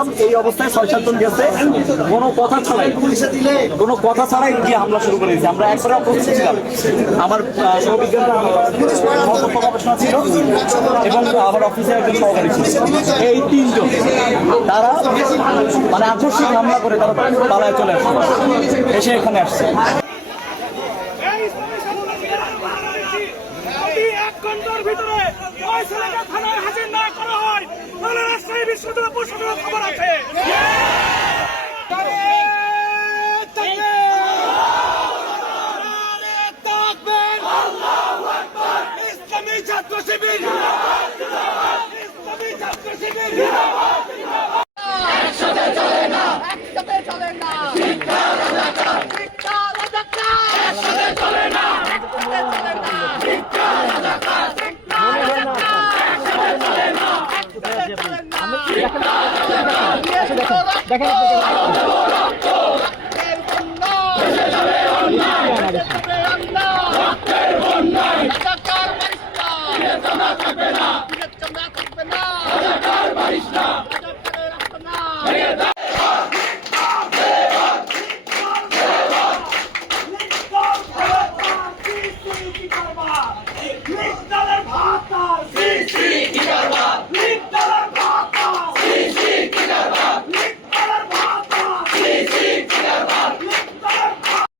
দেখলাম এই অবস্থায় 6-7 জন গেছে, কোনো কথা ছাড়াই গিয়ে হামলা শুরু করে দিয়েছে। আমরা একবারে অপ্রস্তুত ছিলাম। আমার সহবিজ্ঞানরা গবেষণা ছিল এবং আমার অফিসের একজন সহকারী ছিল। এই 3 জন তারা মানে আকস্মিক হামলা করে তারা পালায় চলে আসছে, এসে এখানে আসছে। একসাথে চলে না, একসাথে চলে না, একসাথে চলে না, দেখেন